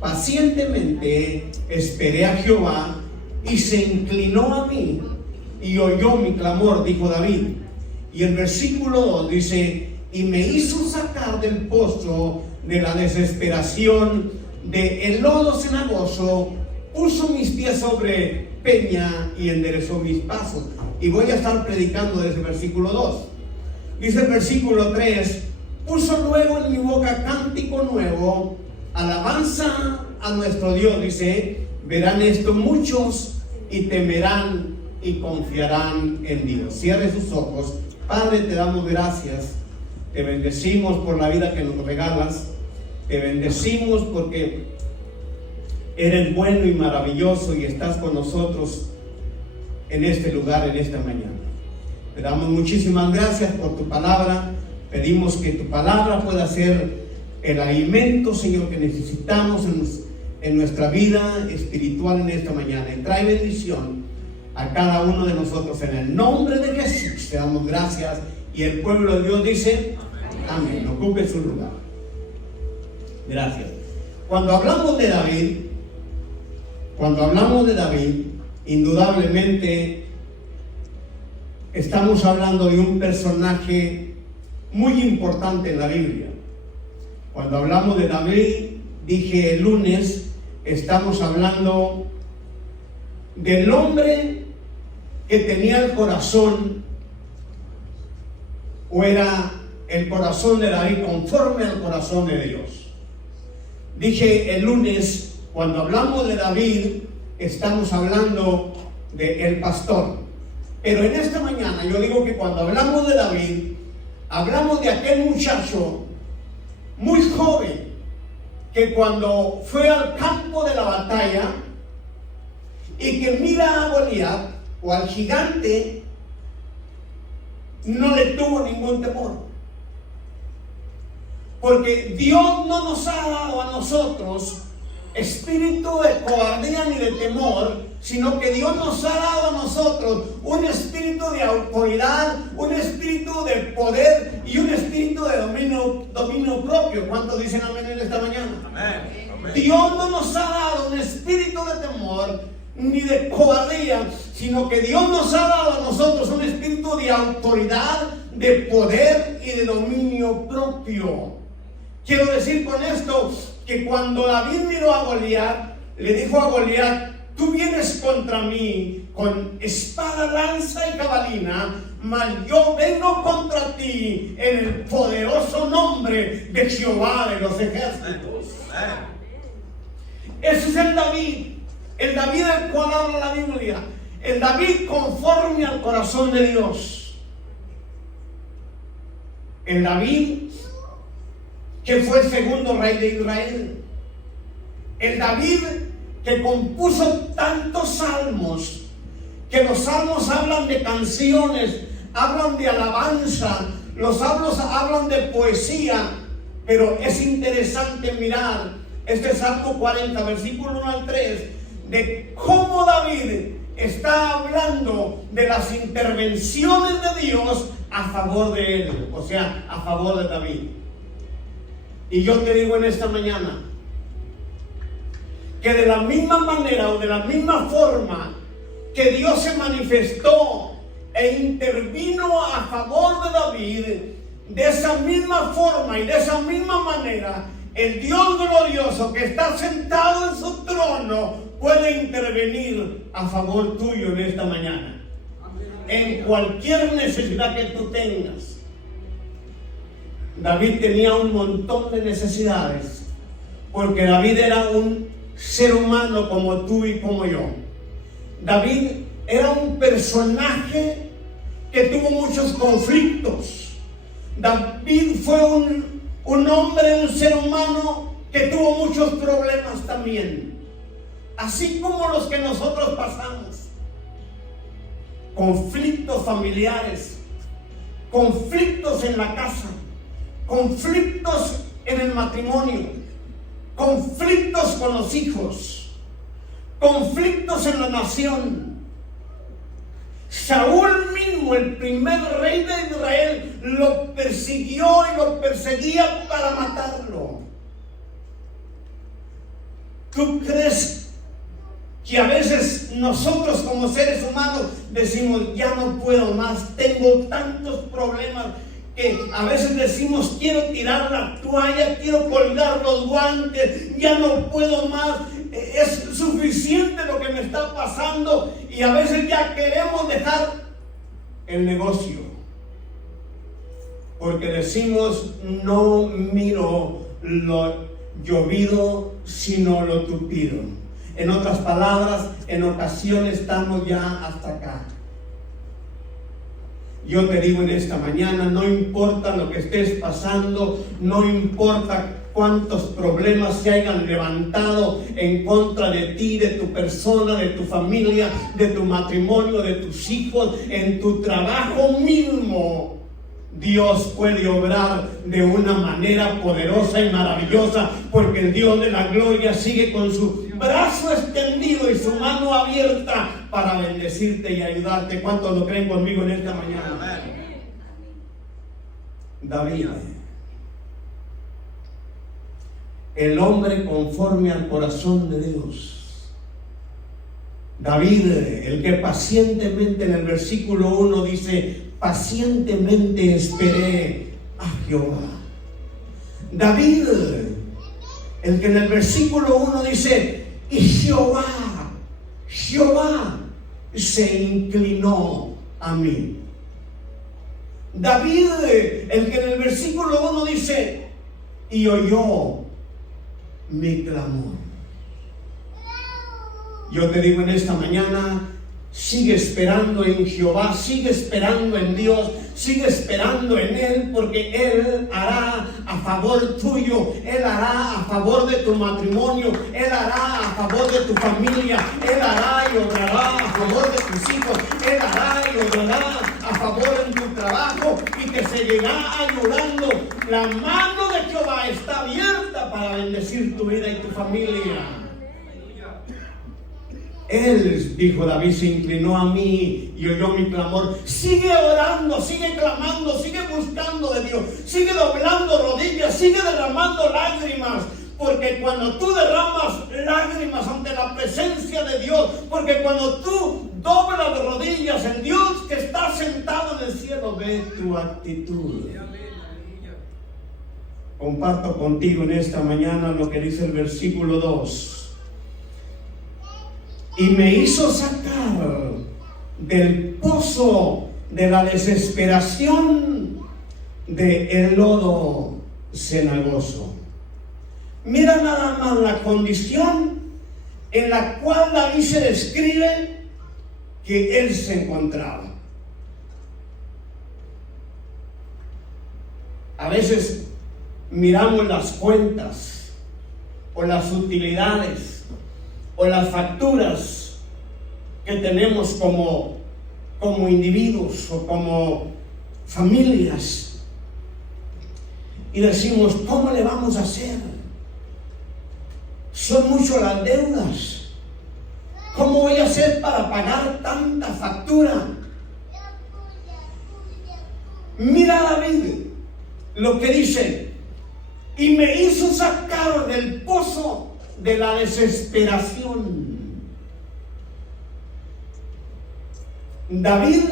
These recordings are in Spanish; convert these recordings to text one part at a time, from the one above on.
pacientemente esperé a Jehová y se inclinó a mí y oyó mi clamor, dijo David. Y el versículo 2 dice: y me hizo sacar del pozo de la desesperación, de el lodo cenagoso, puso mis pies sobre peña y enderezó mis pasos. Y voy a estar predicando desde el versículo 2. Dice el versículo 3: puso luego en mi boca cántico nuevo, alabanza a nuestro Dios. Dice: verán esto muchos y temerán y confiarán en Dios. Cierre sus ojos. Padre, te damos gracias, te bendecimos por la vida que nos regalas, te bendecimos porque eres bueno y maravilloso y estás con nosotros en este lugar, en esta mañana. Te damos muchísimas gracias por tu palabra. Pedimos que tu palabra pueda ser el alimento, Señor, que necesitamos en nuestra vida espiritual en esta mañana. Y trae bendición a cada uno de nosotros en el nombre de Jesús. Te damos gracias. Y el pueblo de Dios dice: amén. Ocupe su lugar. Gracias. Cuando hablamos de David, indudablemente estamos hablando de un personaje muy importante en la Biblia. Cuando hablamos de David, dije el lunes, estamos hablando del hombre que tenía el corazón, o era el corazón de David conforme al corazón de Dios. Dije el lunes, cuando hablamos de David, estamos hablando de el pastor. Pero en esta mañana yo digo que cuando hablamos de David, hablamos de aquel muchacho muy joven que cuando fue al campo de la batalla y que mira a Goliat o al gigante, no le tuvo ningún temor. Porque Dios no nos ha dado a nosotros espíritu de cobardía ni de temor, sino que Dios nos ha dado a nosotros un espíritu de autoridad, un espíritu de poder y un espíritu de dominio propio. ¿Cuántos dicen amén en esta mañana? Amén. Amén. Dios no nos ha dado un espíritu de temor ni de cobardía, sino que Dios nos ha dado a nosotros un espíritu de autoridad, de poder y de dominio propio. Quiero decir con esto que cuando David miró a Goliat, le dijo a Goliat: tú vienes contra mí con espada, lanza y jabalina, mas yo vengo contra ti en el poderoso nombre de Jehová de los ejércitos. Ese es el David del cual habla la Biblia, el David conforme al corazón de Dios, el David que fue el segundo rey de Israel, el David que compuso tantos salmos, que los salmos hablan de canciones, hablan de alabanza, los salmos hablan de poesía, pero es interesante mirar este Salmo 40, versículo 1 al 3, de cómo David está hablando de las intervenciones de Dios a favor de él, o sea, a favor de David. Y yo te digo en esta mañana que de la misma manera o de la misma forma que Dios se manifestó e intervino a favor de David, de esa misma forma y de esa misma manera, el Dios glorioso que está sentado en su trono puede intervenir a favor tuyo en esta mañana. En cualquier necesidad que tú tengas. David tenía un montón de necesidades, porque David era un ser humano como tú y como yo. David era un personaje que tuvo muchos conflictos. David fue un hombre, un ser humano que tuvo muchos problemas también, así como los que nosotros pasamos. Conflictos familiares, conflictos en la casa, conflictos en el matrimonio, conflictos con los hijos, conflictos en la nación. Saúl mismo, el primer rey de Israel, lo persiguió y lo perseguía para matarlo. ¿Tú crees que a veces nosotros como seres humanos decimos, ya no puedo más, tengo tantos problemas, que a veces decimos, quiero tirar la toalla, quiero colgar los guantes, ya no puedo más, es suficiente lo que me está pasando, y a veces ya queremos dejar el negocio, porque decimos, no miro lo llovido, sino lo tupido. En otras palabras, en ocasiones estamos ya hasta acá. Yo te digo en esta mañana, no importa lo que estés pasando, no importa cuántos problemas se hayan levantado en contra de ti, de tu persona, de tu familia, de tu matrimonio, de tus hijos, en tu trabajo mismo, Dios puede obrar de una manera poderosa y maravillosa, porque el Dios de la gloria sigue con su brazo extendido y su mano abierta para bendecirte y ayudarte. ¿Cuántos lo creen conmigo en esta mañana? David, el hombre conforme al corazón de Dios. David, el que pacientemente, en el versículo 1 dice, pacientemente esperé a Jehová. David, el que en el versículo 1 dice, y Jehová se inclinó a mí. David, el que en el versículo 1 dice, y oyó mi clamor. Yo te digo en esta mañana, sigue esperando en Jehová, sigue esperando en Dios, sigue esperando en Él, porque Él hará a favor tuyo, Él hará a favor de tu matrimonio, Él hará a favor de tu familia, Él hará y obrará a favor de tus hijos, Él hará y obrará a favor en tu trabajo, y te seguirá ayudando. La mano de Jehová está abierta para bendecir tu vida y tu familia. Él, dijo David, se inclinó a mí y oyó mi clamor. Sigue orando, sigue clamando, sigue buscando de Dios, sigue doblando rodillas, sigue derramando lágrimas, porque cuando tú derramas lágrimas ante la presencia de Dios, porque cuando tú doblas rodillas en Dios que está sentado en el cielo, ve tu actitud. Comparto contigo en esta mañana lo que dice el versículo 2. Y me hizo sacar del pozo de la desesperación, del lodo cenagoso. Mira nada más la condición en la cual David se describe que él se encontraba. A veces miramos las cuentas o las utilidades o las facturas que tenemos como individuos o como familias, y decimos, ¿cómo le vamos a hacer? Son mucho las deudas. ¿Cómo voy a hacer para pagar tanta factura? Mira David lo que dice, y me hizo sacar del pozo de la desesperación. David,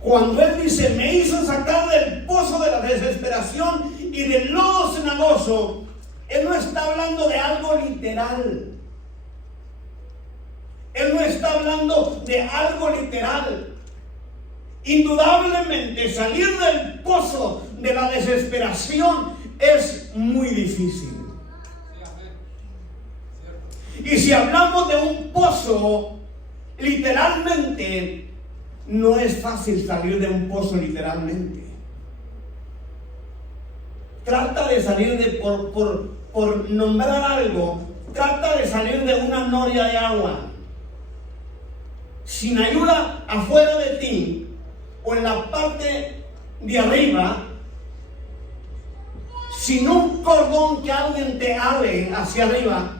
cuando él dice, me hizo sacar del pozo de la desesperación y del lodo cenagoso, él no está hablando de algo literal. Él no está hablando de algo literal. Indudablemente salir del pozo de la desesperación es muy difícil. Y si hablamos de un pozo, literalmente, no es fácil salir de un pozo literalmente. Trata de salir de, por nombrar algo, trata de salir de una noria de agua. Sin ayuda afuera de ti, o en la parte de arriba, sin un cordón que alguien te ale hacia arriba,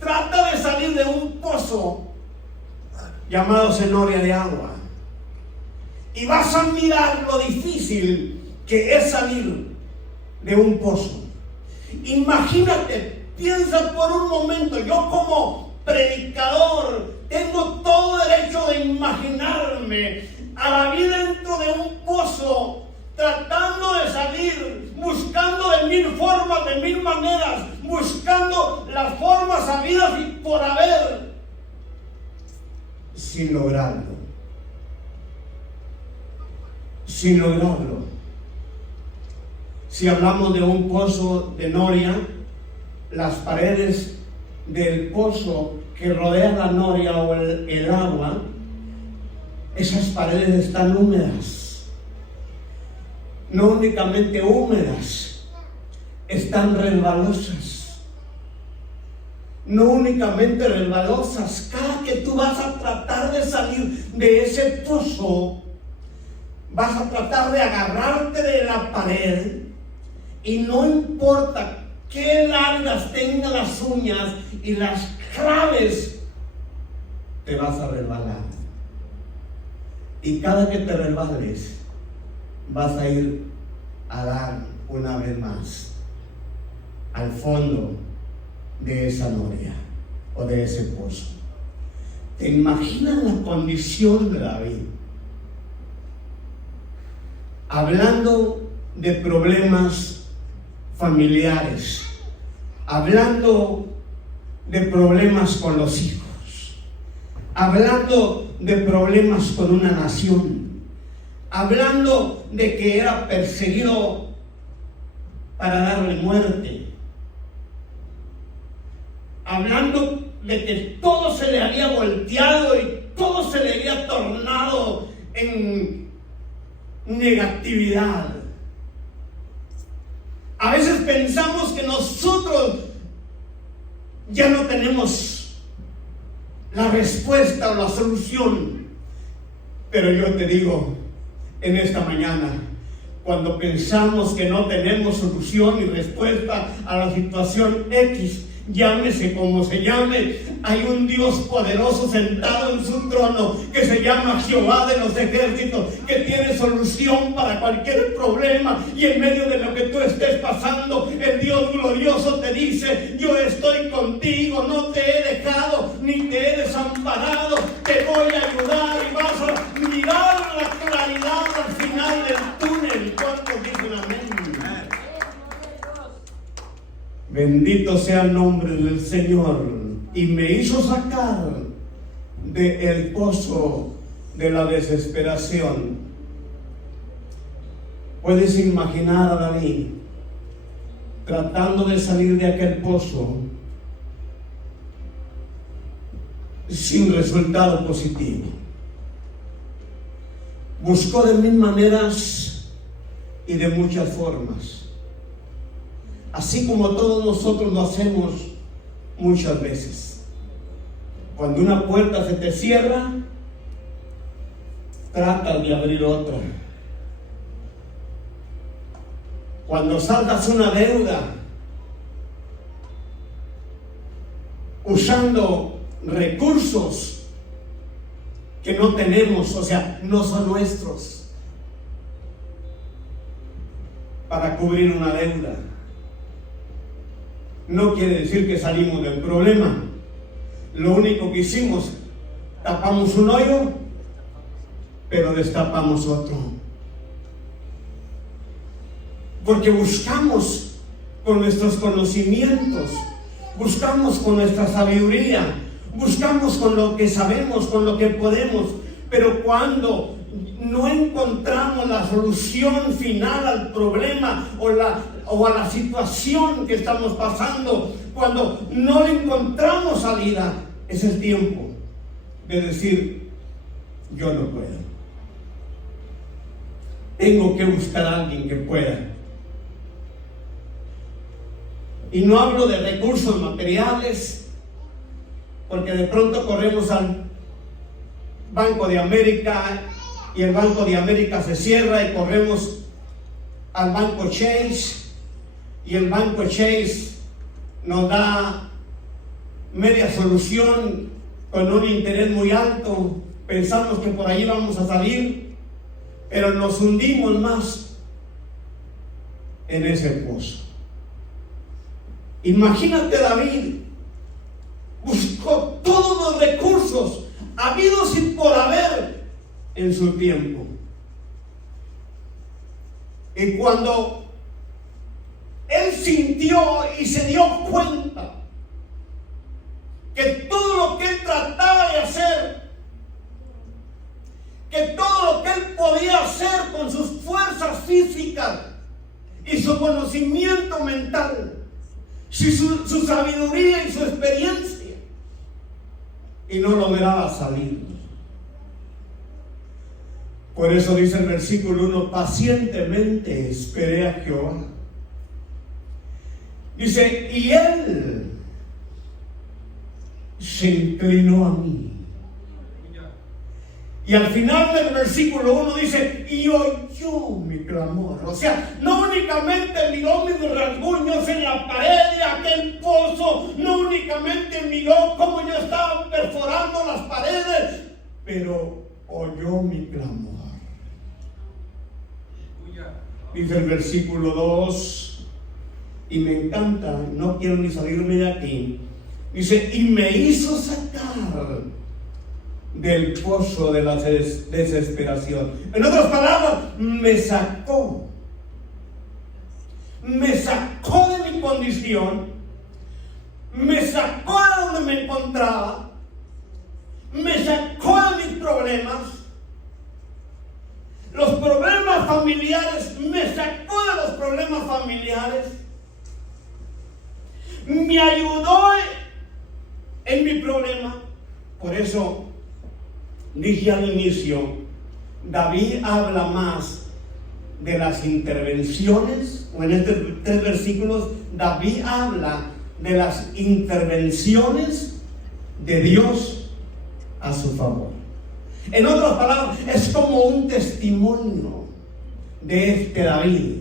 trata de salir de un pozo llamado cenoria de agua, y vas a mirar lo difícil que es salir de un pozo. Imagínate Piensa por un momento, yo como predicador tengo todo derecho de imaginarme a David dentro de un pozo, tratando de salir, buscando de mil formas, de mil maneras, buscando las formas habidas y por haber, sin lograrlo. Sin lograrlo. Si hablamos de un pozo de noria, las paredes del pozo que rodea la noria o el agua, esas paredes están húmedas. No únicamente húmedas, están resbalosas. No únicamente resbalosas. Cada que tú vas a tratar de salir de ese pozo, vas a tratar de agarrarte de la pared, y no importa qué largas tengan las uñas y las claves, te vas a resbalar. Y cada que te resbales, vas a ir a dar una vez más al fondo de esa noria o de ese pozo. ¿Te imaginas la condición de David? Hablando de problemas familiares, hablando de problemas con los hijos, hablando de problemas con una nación, hablando de que era perseguido para darle muerte, hablando de que todo se le había volteado y todo se le había tornado en negatividad. A veces pensamos que nosotros ya no tenemos la respuesta o la solución. Pero yo te digo en esta mañana, cuando pensamos que no tenemos solución y respuesta a la situación X, llámese como se llame, hay un Dios poderoso sentado en su trono que se llama Jehová de los ejércitos, que tiene solución para cualquier problema. Y en medio de lo que tú estés pasando, el Dios glorioso te dice: yo estoy contigo, no te he dejado ni te he desamparado, te voy a ayudar y vas a mirar la claridad al final del túnel. ¿Cuántos dicen amén? Bendito sea el nombre del Señor. Y me hizo sacar del pozo de la desesperación. Puedes imaginar a David tratando de salir de aquel pozo sin resultado positivo. Buscó de mil maneras y de muchas formas, así como todos nosotros lo hacemos muchas veces. Cuando una puerta se te cierra, tratas de abrir otra. Cuando saldas una deuda, usando recursos que no tenemos, o sea, no son nuestros, para cubrir una deuda, no quiere decir que salimos del problema. Lo único que hicimos, tapamos un hoyo, pero destapamos otro. Porque buscamos con nuestros conocimientos, buscamos con nuestra sabiduría, buscamos con lo que sabemos, con lo que podemos, pero cuando no encontramos la solución final al problema o a la situación que estamos pasando, cuando no le encontramos salida, es el tiempo de decir: yo no puedo. Tengo que buscar a alguien que pueda. Y no hablo de recursos materiales, porque de pronto corremos al Banco de América y el Banco de América se cierra, y corremos al Banco Chase, y el Banco Chase nos da media solución con un interés muy alto. Pensamos que por ahí vamos a salir, pero nos hundimos más en ese pozo. Imagínate, David buscó todos los recursos habidos y por haber en su tiempo. Y cuando él sintió y se dio cuenta que todo lo que él trataba de hacer, que todo lo que él podía hacer con sus fuerzas físicas y su conocimiento mental, su sabiduría y su experiencia, y no lograba salir. Por eso dice el versículo 1: pacientemente esperé a Jehová. Dice, y él se inclinó a mí. Y al final del versículo 1 dice, y oyó mi clamor. O sea, no únicamente miró mis rasguños en la pared de aquel pozo, no únicamente miró cómo yo estaba perforando las paredes, pero oyó mi clamor. Dice el versículo 2, y me encanta, no quiero ni salirme de aquí. Dice, y me hizo sacar del pozo de la desesperación. En otras palabras, me sacó de mi condición, me sacó de donde me encontraba, me sacó de mis problemas, los problemas familiares, me sacó de los problemas familiares, me ayudó en mi problema. Por eso dije al inicio, David habla más de las intervenciones, o en estos 3 versículos, David habla de las intervenciones de Dios a su favor. En otras palabras, es como un testimonio de este David.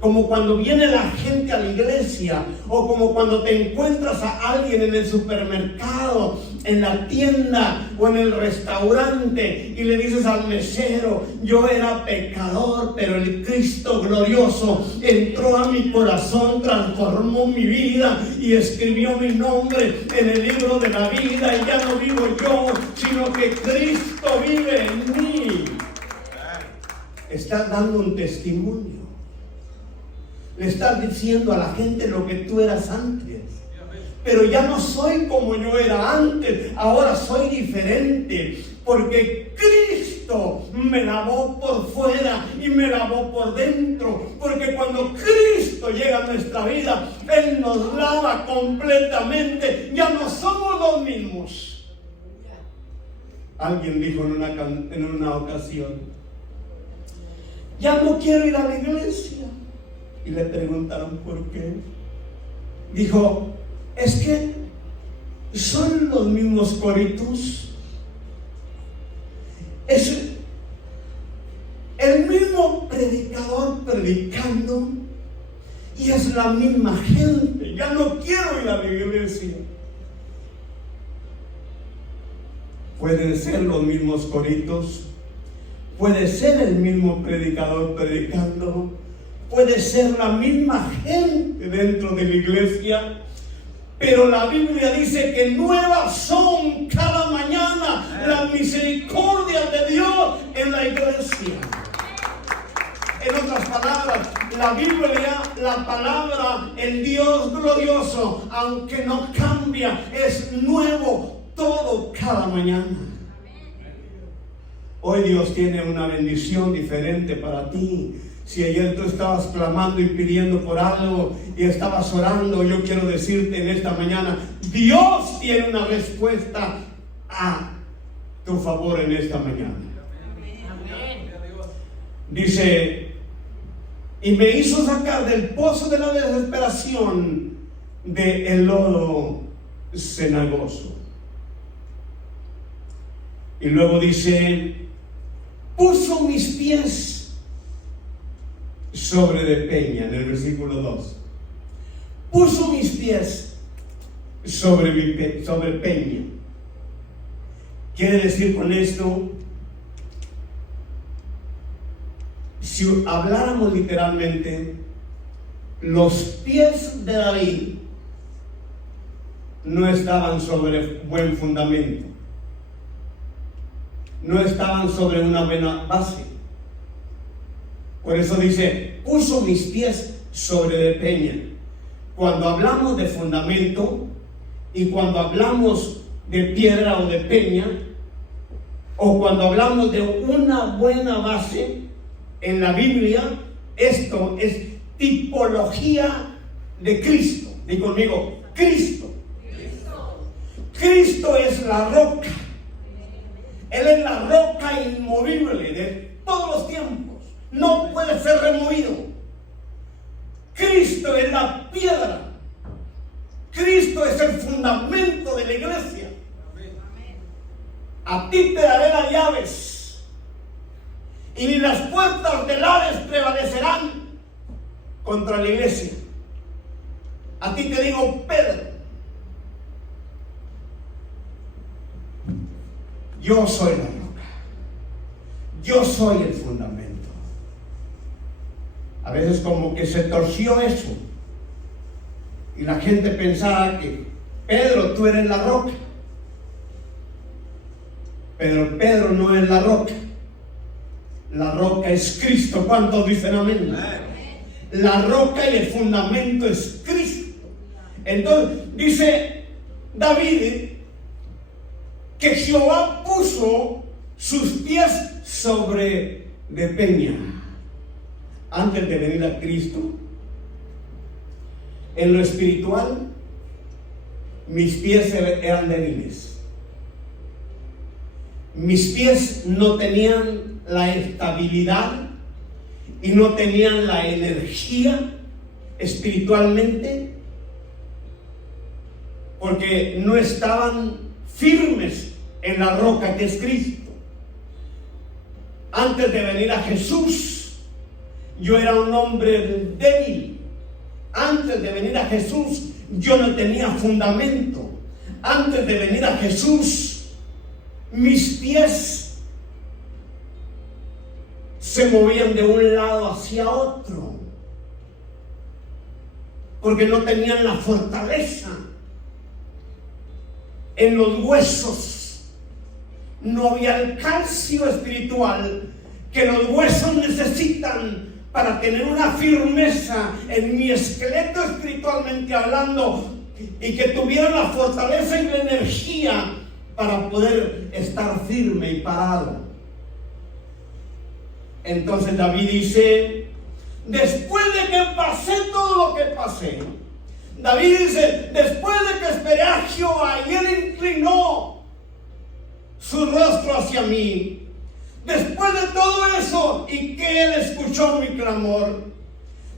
Como cuando viene la gente a la iglesia, o como cuando te encuentras a alguien en el supermercado, en la tienda o en el restaurante, y le dices al mesero, yo era pecador, pero el Cristo glorioso entró a mi corazón, transformó mi vida y escribió mi nombre en el libro de la vida, y ya no vivo yo, sino que Cristo vive en mí. Estás dando un testimonio. Le estás diciendo a la gente lo que tú eras antes. Pero ya no soy como yo era antes, ahora soy diferente, porque Cristo me lavó por fuera y me lavó por dentro. Porque cuando Cristo llega a nuestra vida, Él nos lava completamente, ya no somos los mismos. Alguien dijo en una ocasión, ya no quiero ir a la iglesia. Y le preguntaron por qué. Dijo, es que son los mismos coritos, es el mismo predicador predicando, y es la misma gente. Ya no quiero ir a la iglesia. Pueden ser los mismos coritos, puede ser el mismo predicador predicando, puede ser la misma gente dentro de la iglesia, pero la Biblia dice que nuevas son cada mañana las misericordias de Dios en la iglesia. En otras palabras, la Biblia, la palabra, el Dios glorioso, aunque no cambia, es nuevo todo cada mañana. Hoy Dios tiene una bendición diferente para ti. Si ayer tú estabas clamando y pidiendo por algo y estabas orando, yo quiero decirte en esta mañana, Dios tiene una respuesta a tu favor en esta mañana. Dice, y me hizo sacar del pozo de la desesperación, del lodo cenagoso. Y luego dice, puso mis pies sobre de peña, en el versículo 2. Puso mis pies sobre peña. Quiere decir con esto, si habláramos literalmente, Los pies de David no estaban sobre buen fundamento, no estaban sobre una buena base. Por eso dice, puso mis pies sobre de peña. Cuando hablamos de fundamento y cuando hablamos de piedra o de peña, o cuando hablamos de una buena base en la Biblia, esto es tipología de Cristo. Di conmigo, Cristo. Cristo es la roca. Él es la roca inmovible de todos los tiempos. No puede ser removido. Cristo es la piedra. Cristo es el fundamento de la iglesia. A ti te daré las llaves, y ni las puertas del Hades prevalecerán contra la iglesia. A ti te digo, Pedro, yo soy la roca, yo soy el fundamento. A veces como que se torció eso y la gente pensaba que Pedro, tú eres la roca. Pero Pedro no es la roca. La roca es Cristo. ¿Cuántos dicen amén? La roca y el fundamento es Cristo. Entonces dice David que Jehová puso sus pies sobre de peña. Antes de venir a Cristo, en lo espiritual, mis pies eran débiles. Mis pies no tenían la estabilidad y no tenían la energía espiritualmente, porque no estaban firmes en la roca que es Cristo. Antes de venir a Jesús, yo era un hombre débil. Antes de venir a Jesús, yo no tenía fundamento. Antes de venir a Jesús, mis pies se movían de un lado hacia otro, porque no tenían la fortaleza en los huesos. No había el calcio espiritual que los huesos necesitan para tener una firmeza en mi esqueleto espiritualmente hablando, y que tuvieran la fortaleza y la energía para poder estar firme y parado. Entonces David dice, después de que pasé todo lo que pasé, David dice, después de que esperé a Jehová y él inclinó su rostro hacia mí, después de todo eso y que él escuchó mi clamor,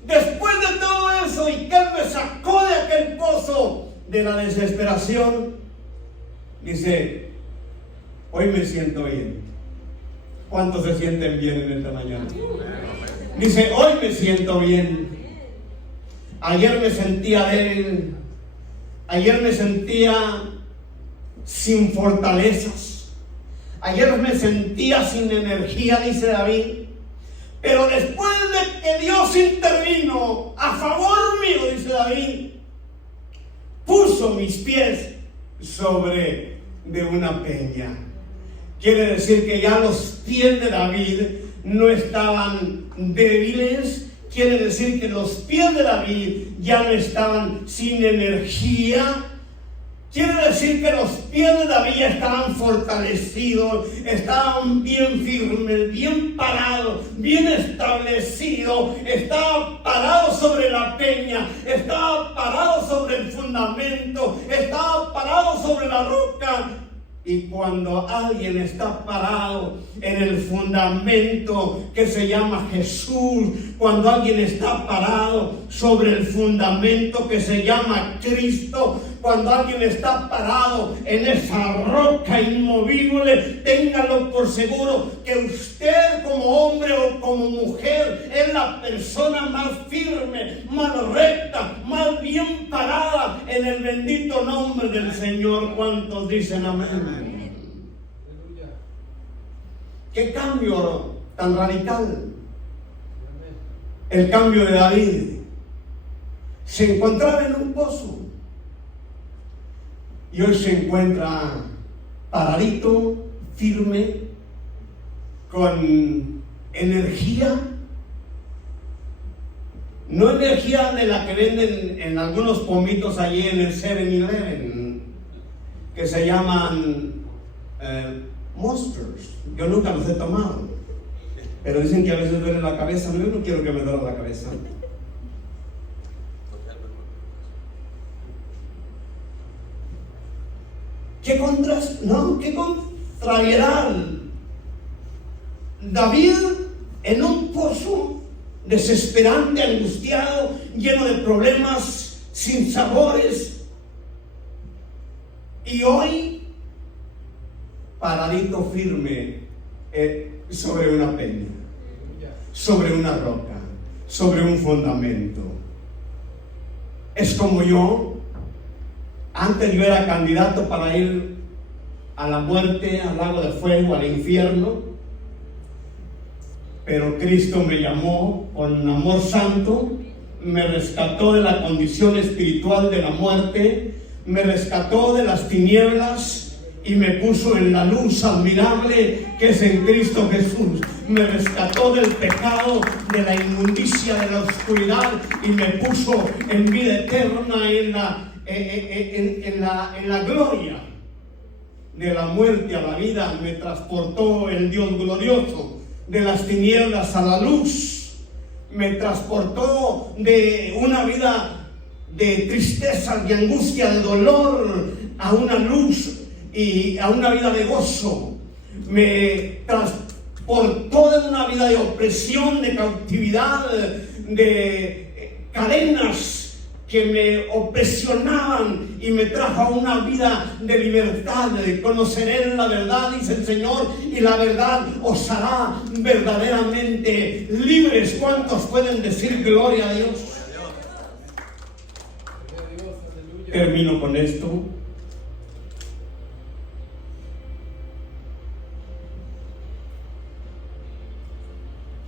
después de todo eso y que él me sacó de aquel pozo de la desesperación, dice, hoy me siento bien. ¿Cuántos se sienten bien en esta mañana? Dice, hoy me siento bien. Ayer me sentía débil. Ayer me sentía sin fortalezas. Ayer me sentía sin energía, dice David. Pero después de que Dios intervino a favor mío, dice David, puso mis pies sobre de una peña. Quiere decir que ya los pies de David no estaban débiles. Quiere decir que los pies de David ya no estaban sin energía. Quiere decir que los pies de David ya estaban fortalecidos, estaban bien firmes, bien parados, bien establecidos. Estaba parado sobre la peña, estaba parado sobre el fundamento, estaba parado sobre la roca. Y cuando alguien está parado en el fundamento que se llama Jesús, cuando alguien está parado sobre el fundamento que se llama Cristo, cuando alguien está parado en esa roca inmovible, téngalo por seguro que usted como hombre o como mujer es la persona más firme, más recta, más bien parada en el bendito nombre del Señor. ¿Cuántos dicen amén? ¿Qué cambio tan radical? El cambio de David. se encontraba en un pozo y hoy se encuentra paradito, firme, con energía. No energía de la que venden en algunos pomitos allí en el 7-Eleven, que se llaman Monsters. Yo nunca los he tomado, pero dicen que a veces duele la cabeza. Yo no quiero que me duela la cabeza. ¿Qué contrariedad? David en un pozo desesperante, angustiado, lleno de problemas, sin sabores, y hoy paradito firme sobre una peña, sobre una roca, sobre un fundamento. Es como yo. Antes yo era candidato para ir a la muerte, al lago de fuego, al infierno, pero Cristo me llamó con amor santo, me rescató de la condición espiritual de la muerte, me rescató de las tinieblas y me puso en la luz admirable que es en Cristo Jesús. Me rescató del pecado, de la inmundicia, de la oscuridad, y me puso en vida eterna, en la gloria de la muerte a la vida. Me transportó el Dios glorioso de las tinieblas a la luz. Me transportó de una vida de tristeza, de angustia, de dolor, a una luz y a una vida de gozo. Me transportó de una vida de opresión, de cautividad, de cadenas que me opresionaban, y me trajo a una vida de libertad. Conoceré la verdad, dice el Señor, y la verdad os hará verdaderamente libres. ¿Cuántos pueden decir gloria a Dios? Termino con esto.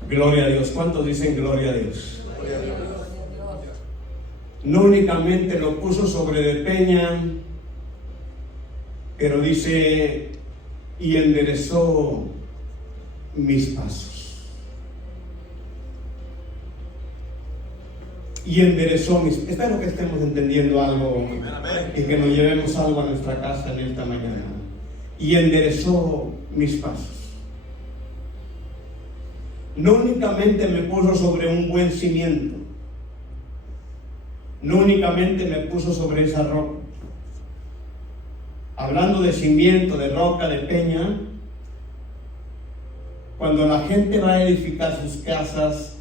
Gloria a Dios. ¿Cuántos dicen gloria a Dios? Gloria a Dios. No únicamente lo puso sobre de peña, pero dice, y enderezó mis pasos. Y enderezó mis... Espero que estemos entendiendo algo y que nos llevemos algo a nuestra casa en esta mañana. Y enderezó mis pasos. No únicamente me puso sobre un buen cimiento, no únicamente me puso sobre esa roca. Hablando de cimiento, de roca, de peña, cuando la gente va a edificar sus casas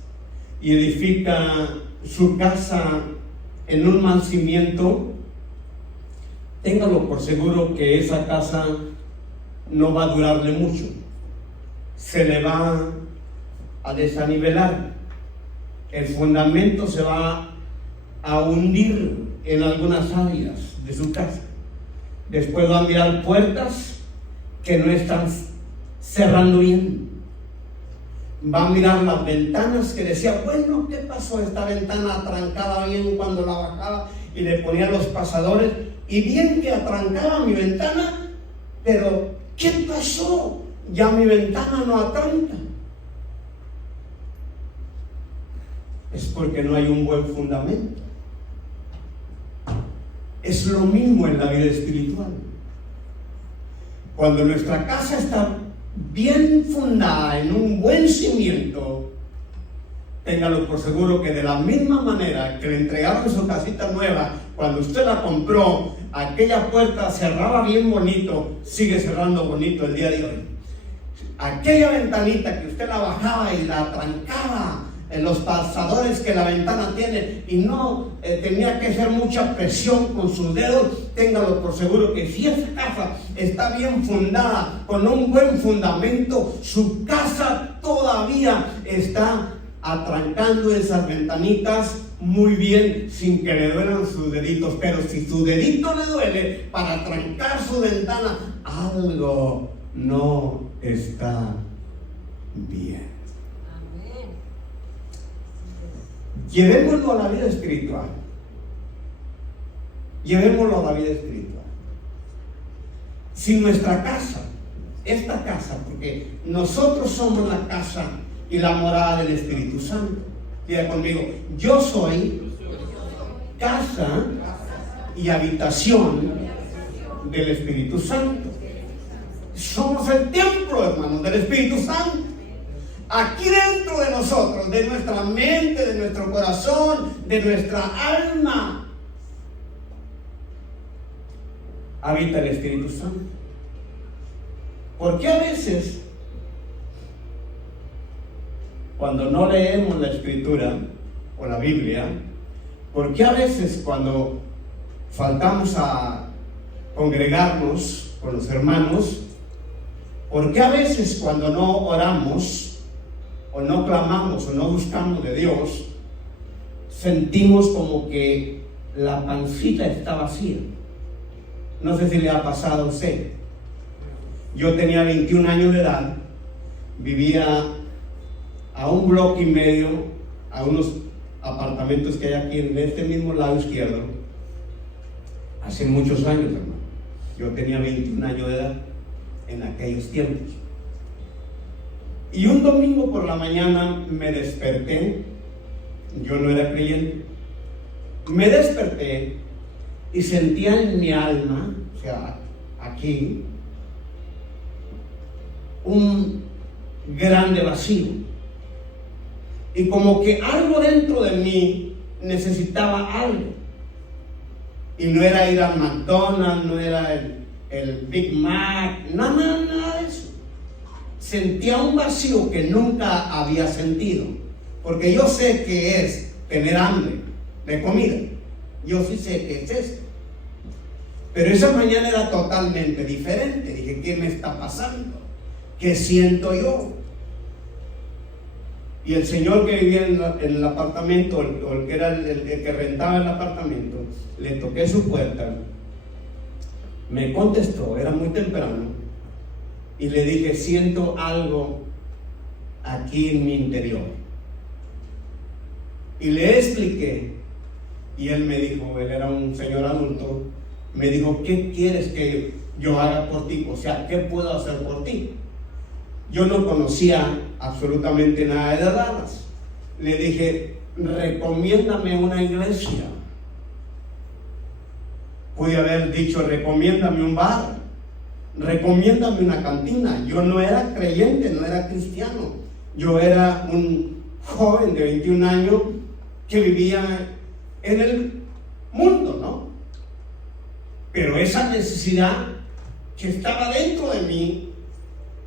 y edifica su casa en un mal cimiento, téngalo por seguro que esa casa no va a durarle mucho. Se le va a desanivelar. El fundamento se va a hundir en algunas áreas de su casa. Después va a mirar puertas que no están cerrando bien. Va a mirar las ventanas que decía, bueno, ¿qué pasó? Esta ventana atrancaba bien cuando la bajaba y le ponía los pasadores, y bien que atrancaba mi ventana, pero ¿qué pasó? Ya mi ventana no atranca. Es porque no hay un buen fundamento. Es lo mismo en la vida espiritual. Cuando nuestra casa está bien fundada en un buen cimiento, téngalo por seguro que de la misma manera que le entregaron su casita nueva, cuando usted la compró, aquella puerta cerraba bien bonito, sigue cerrando bonito el día de hoy. Aquella ventanita que usted la bajaba y la trancaba en los pasadores que la ventana tiene, y no tenía que hacer mucha presión con sus dedos, téngalo por seguro que si esa casa está bien fundada, con un buen fundamento, su casa todavía está atrancando esas ventanitas muy bien, sin que le duelan sus deditos. Pero si su dedito le duele para atrancar su ventana, algo no está bien. Llevémoslo a la vida espiritual. Llevémoslo a la vida espiritual. Si nuestra casa, esta casa, porque nosotros somos la casa y la morada del Espíritu Santo. Diga conmigo, yo soy casa y habitación del Espíritu Santo. Somos el templo, hermanos, del Espíritu Santo. Aquí dentro de nosotros, de nuestra mente, de nuestro corazón, de nuestra alma, habita el Espíritu Santo. ¿Por qué a veces, cuando no leemos la Escritura o la Biblia, por qué a veces cuando faltamos a congregarnos con los hermanos, por qué a veces cuando no oramos o no clamamos o no buscamos de Dios, sentimos como que la pancita está vacía? No sé si le ha pasado a usted. Yo tenía 21 años de edad, vivía a un bloque y medio, a unos apartamentos que hay aquí en este mismo lado izquierdo, hace muchos años, hermano. Yo tenía 21 años de edad en aquellos tiempos. Y un domingo por la mañana me desperté, yo no era creyente, me desperté y sentía en mi alma, o sea, aquí, un grande vacío. Y como que algo dentro de mí necesitaba algo. Y no era ir al McDonald's, no era el Big Mac, nada de eso. Sentía un vacío que nunca había sentido. Porque yo sé que es tener hambre de comida. Yo sí sé que es esto. Pero esa mañana era totalmente diferente. Dije, ¿qué me está pasando? ¿Qué siento yo? Y el señor que vivía en el apartamento, o el que era el que rentaba el apartamento, le toqué su puerta, me contestó, era muy temprano, y le dije, siento algo aquí en mi interior. Y le expliqué, y él me dijo, él era un señor adulto, me dijo, ¿qué quieres que yo haga por ti? O sea, ¿qué puedo hacer por ti? Yo no conocía absolutamente nada de Dallas. Le dije, recomiéndame una iglesia. Pude haber dicho, recomiéndame un bar, recomiéndame una cantina. Yo no era creyente, no era cristiano. Yo era un joven de 21 años que vivía en el mundo, ¿no? Pero esa necesidad que estaba dentro de mí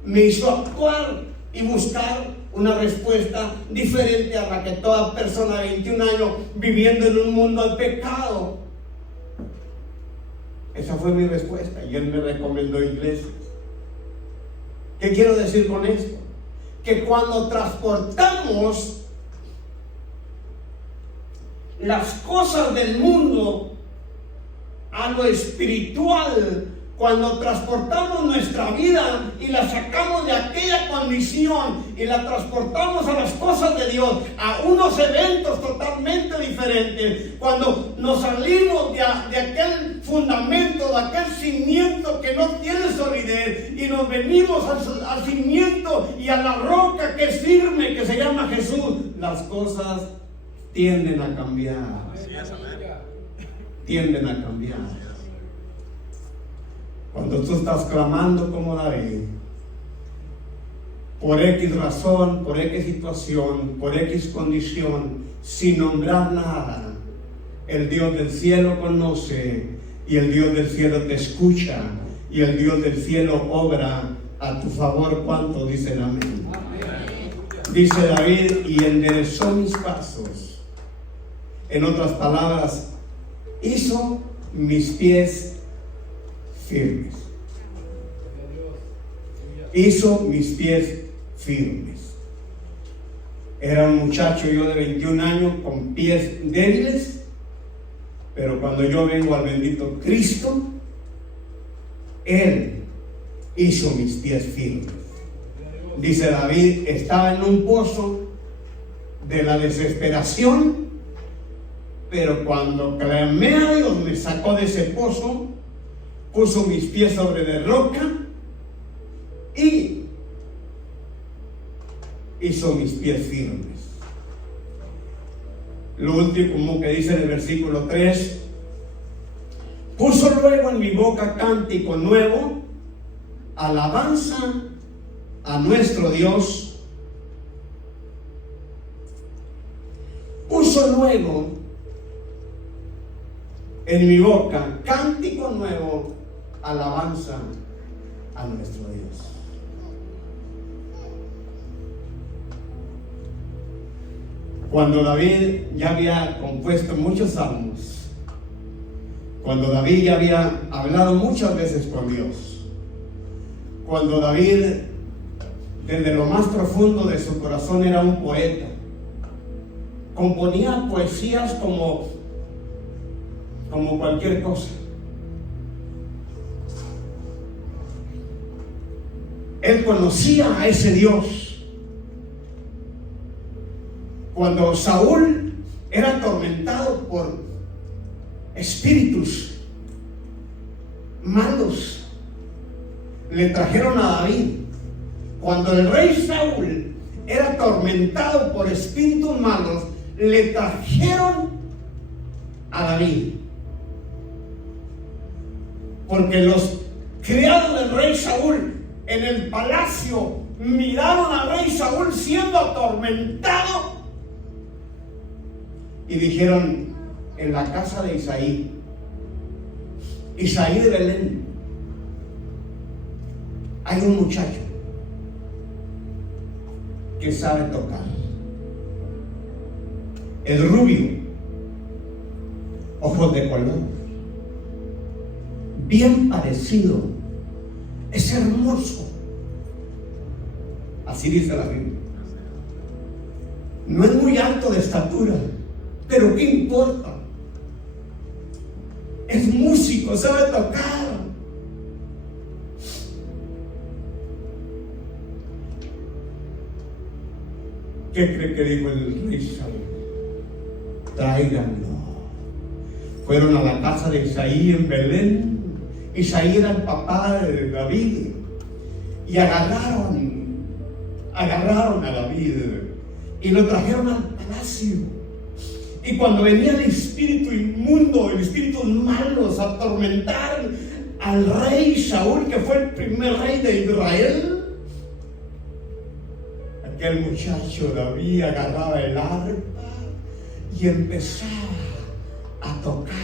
me hizo actuar y buscar una respuesta diferente a la que toda persona de 21 años viviendo en un mundo de pecado. Esa fue mi respuesta y él me recomendó iglesias. ¿Qué quiero decir con esto? Que cuando transportamos las cosas del mundo a lo espiritual, cuando transportamos nuestra vida y la sacamos de aquella condición y la transportamos a las cosas de Dios, a unos eventos totalmente diferentes, cuando nos salimos de aquel fundamento, de aquel cimiento que no tiene solidez y nos venimos al cimiento y a la roca que es firme, que se llama Jesús, las cosas tienden a cambiar. Tienden a cambiar. Cuando tú estás clamando como David, por X razón, por X situación, por X condición, sin nombrar nada, el Dios del cielo conoce y el Dios del cielo te escucha y el Dios del cielo obra a tu favor. ¿Cuánto dicen amén? Dice David, y enderezó mis pasos. En otras palabras, hizo mis pies firmes. Hizo mis pies firmes. Era un muchacho yo de 21 años con pies débiles, pero cuando yo vengo al bendito Cristo, Él hizo mis pies firmes. Dice David, estaba en un pozo de la desesperación pero cuando clamé a Dios me sacó de ese pozo, puso mis pies sobre la roca y hizo mis pies firmes. Lo último que dice en el versículo 3: puso luego en mi boca cántico nuevo, alabanza a nuestro Dios. Puso luego en mi boca cántico nuevo, alabanza a nuestro Dios. Cuando David ya había compuesto muchos salmos, cuando David ya había hablado muchas veces con Dios, cuando David desde lo más profundo de su corazón era un poeta, componía poesías como cualquier cosa. Él conocía a ese Dios. Cuando Saúl era atormentado por espíritus malos, le trajeron a David. Cuando el rey Saúl era atormentado por espíritus malos, le trajeron a David. Porque los criados del rey Saúl en el palacio miraron al rey Saúl siendo atormentado y dijeron: en la casa de Isaí de Belén, hay un muchacho que sabe tocar. Es rubio, ojos de color, bien parecido, es hermoso. Así dice la Biblia. No es muy alto de estatura, pero ¿qué importa? Es músico, sabe tocar. ¿Qué cree que dijo el rey Saúl? Tráiganlo. Fueron a la casa de Isaí en Belén. Isaí era el papá de David. Y agarraron a David y lo trajeron al palacio. Y cuando venía el espíritu inmundo, el espíritu malos a atormentar al rey Saúl, que fue el primer rey de Israel, aquel muchacho David agarraba el arpa y empezaba a tocar.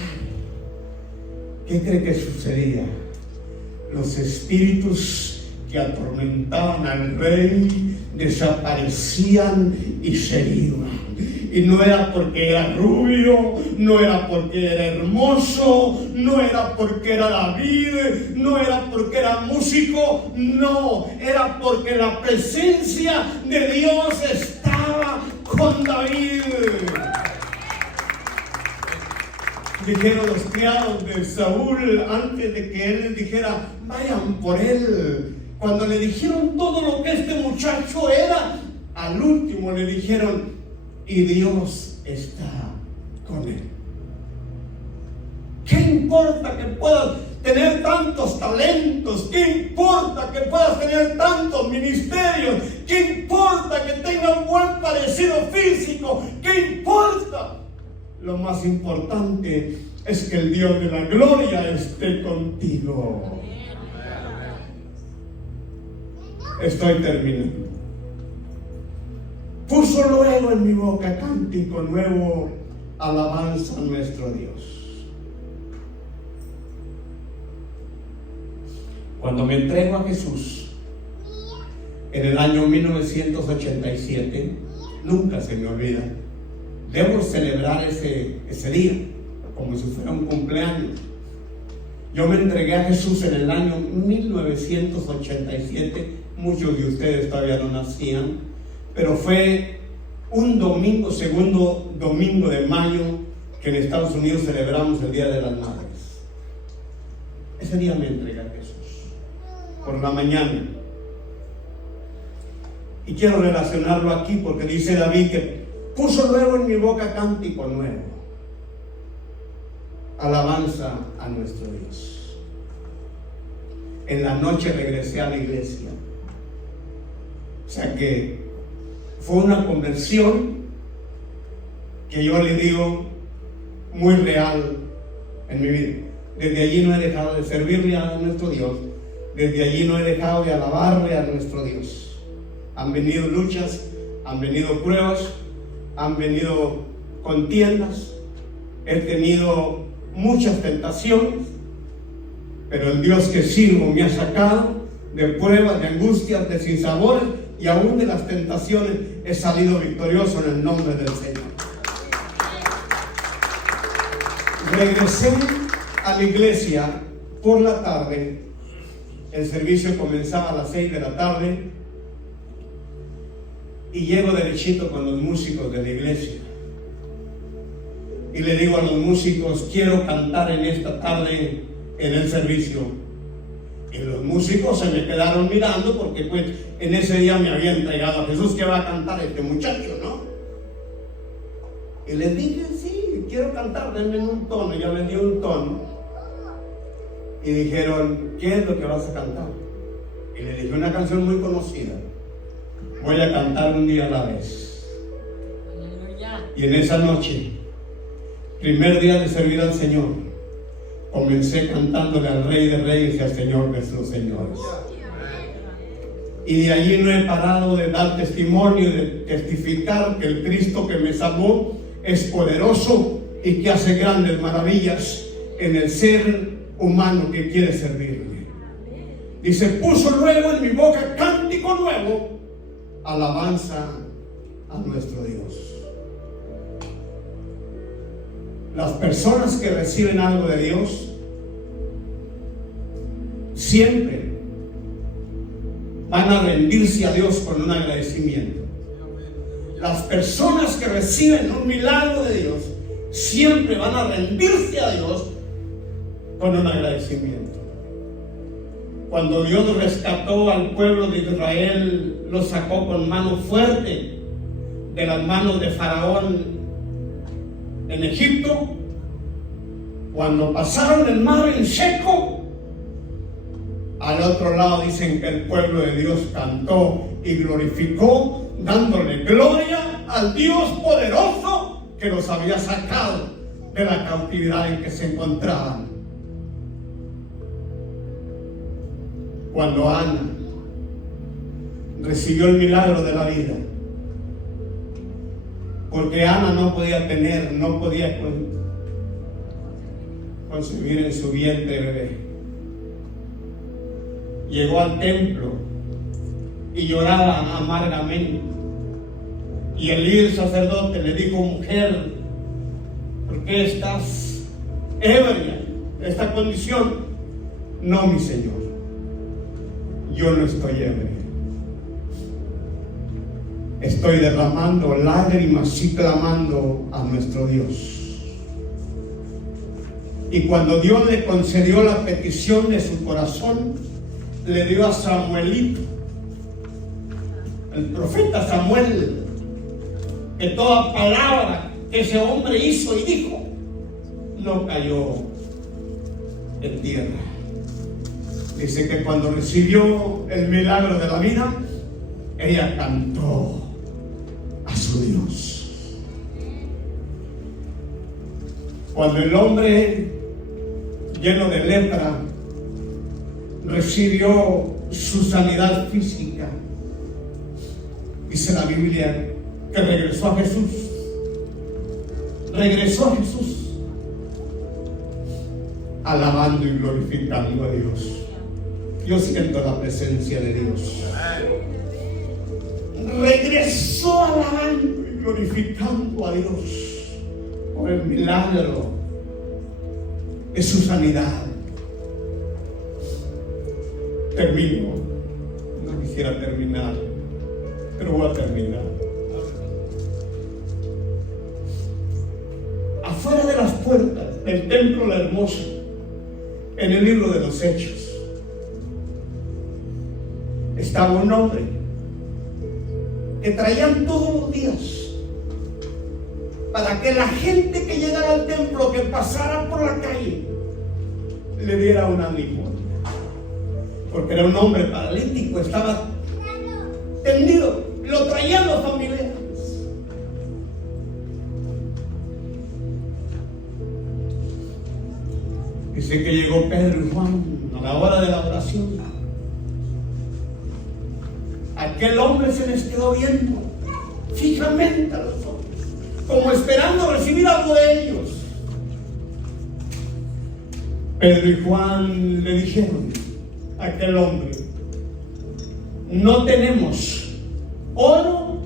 ¿Qué cree que sucedía? Los espíritus que atormentaban al rey desaparecían y se iban. Y no era porque era rubio, no era porque era hermoso, no era porque era David, no era porque era músico, no, era porque la presencia de Dios estaba con David. Dijeron los criados de Saúl, antes de que él les dijera: vayan por él. Cuando le dijeron todo lo que este muchacho era, al último le dijeron: y Dios está con él. ¿Qué importa que puedas tener tantos talentos? ¿Qué importa que puedas tener tantos ministerios? ¿Qué importa que tengas un buen parecido físico? ¿Qué importa? Lo más importante es que el Dios de la gloria esté contigo. Estoy terminando. Puso luego en mi boca cántico nuevo, alabanza a nuestro Dios. Cuando me entrego a Jesús en el año 1987, nunca se me olvida. Debo celebrar ese día como si fuera un cumpleaños. Yo me entregué a Jesús en el año 1987. Muchos de ustedes todavía no nacían, pero fue un domingo, segundo domingo de mayo, que en Estados Unidos celebramos el Día de las Madres. Ese día me entregué a Jesús por la mañana. Y quiero relacionarlo aquí porque dice David que puso luego en mi boca cántico nuevo. alabanza a nuestro Dios. En la noche regresé a la iglesia. O sea que fue una conversión que yo le digo muy real en mi vida. Desde allí no he dejado de servirle a nuestro Dios. Desde allí no he dejado de alabarle a nuestro Dios. Han venido luchas, han venido pruebas, han venido contiendas. He tenido muchas tentaciones, pero el Dios que sirvo me ha sacado de pruebas, de angustias, de sinsabores, y aún de las tentaciones he salido victorioso en el nombre del Señor. Regresé a la iglesia por la tarde. El servicio comenzaba a las 6 de la tarde y llego derechito con los músicos de la iglesia y le digo a los músicos: quiero cantar en esta tarde en el servicio. Y los músicos se me quedaron mirando porque pues en ese día me había entregado a Jesús. ¿Qué va a cantar este muchacho, no? Y les dije: sí, quiero cantar, denme un tono. Yo les di un tono y dijeron: ¿qué es lo que vas a cantar? Y le dije: una canción muy conocida. Voy a cantar Un día a la vez. Y en esa noche, primer día de servir al Señor, comencé cantándole al Rey de Reyes y al Señor de los Señores. Y de allí no he parado de dar testimonio y de testificar que el Cristo que me salvó es poderoso y que hace grandes maravillas en el ser humano que quiere servirle. Y se puso luego en mi boca cántico nuevo, alabanza a nuestro Dios. Las personas que reciben algo de Dios siempre van a rendirse a Dios con un agradecimiento. Las personas que reciben un milagro de Dios siempre van a rendirse a Dios con un agradecimiento. Cuando Dios rescató al pueblo de Israel, lo sacó con mano fuerte de las manos de Faraón en Egipto. Cuando pasaron el mar en seco, al otro lado dicen que el pueblo de Dios cantó y glorificó, dándole gloria al Dios poderoso que los había sacado de la cautividad en que se encontraban. Cuando Ana recibió el milagro de la vida, porque Ana no podía concebir en su vientre bebé, llegó al templo y lloraba amargamente, y el líder sacerdote le dijo: mujer, ¿por qué estás ebria de esta condición? No, mi Señor, yo no estoy ebria. Estoy derramando lágrimas y clamando a nuestro Dios. Y cuando Dios le concedió la petición de su corazón, le dio a Samuelito, el profeta Samuel, que toda palabra que ese hombre hizo y dijo no cayó en tierra. Dice que cuando recibió el milagro de la vida, ella cantó a su Dios. Cuando el hombre lleno de lepra recibió su sanidad física, dice la Biblia que regresó a Jesús. Regresó a Jesús, alabando y glorificando a Dios. Yo siento la presencia de Dios. Regresó alabando y glorificando a Dios por el milagro de su sanidad. Termino. No quisiera terminar, pero voy a terminar. Afuera de las puertas del templo La Hermosa, en el libro de los Hechos, estaba un hombre que traían todos los días para que la gente que llegara al templo, que pasara por la calle, le diera una limosna. Porque era un hombre paralítico, estaba tendido, lo traían los familiares. Dice que llegó Pedro y Juan a la hora de la oración. Aquel hombre se les quedó viendo fijamente a los ojos, como esperando recibir algo de ellos. Pedro y Juan le dijeron a aquel hombre: no tenemos oro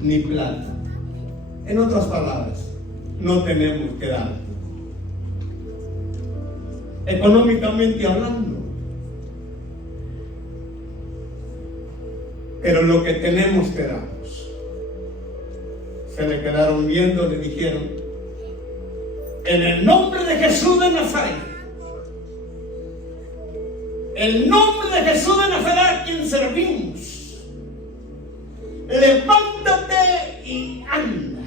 ni plata. En otras palabras, no tenemos que dar. Económicamente hablando, pero lo que tenemos te damos. Se le quedaron viendo, le dijeron: en el nombre de Jesús de Nazaret, el nombre de Jesús de Nazaret a quien servimos, levántate y anda.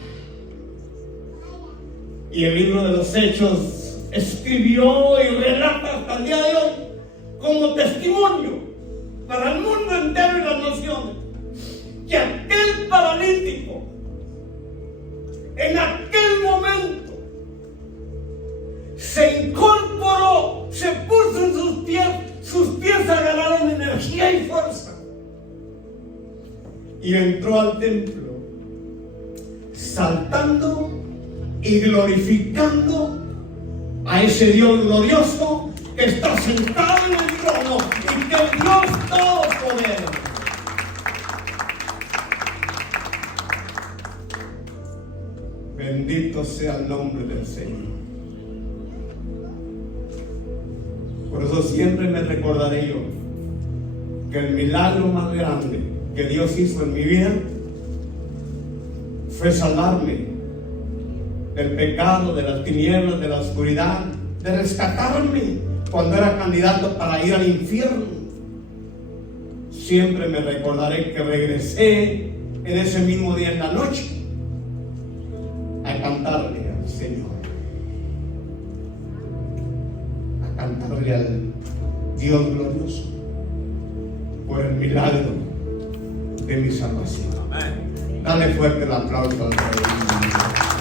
Y el libro de los Hechos escribió y relata hasta el día de hoy como testimonio para el mundo entero y las naciones que aquel paralítico en aquel momento se incorporó, se puso en sus pies agarraron energía y fuerza y entró al templo saltando y glorificando a ese Dios glorioso que está sentado en el trono y que es Dios todopoderoso. Bendito sea el nombre del Señor. Por eso siempre me recordaré yo que el milagro más grande que Dios hizo en mi vida fue salvarme del pecado, de las tinieblas, de la oscuridad, de rescatarme cuando era candidato para ir al infierno. Siempre me recordaré que regresé en ese mismo día en la noche a cantarle al Señor, a cantarle al Dios glorioso por el milagro de mi salvación. Amén. Dale fuerte el aplauso al Señor.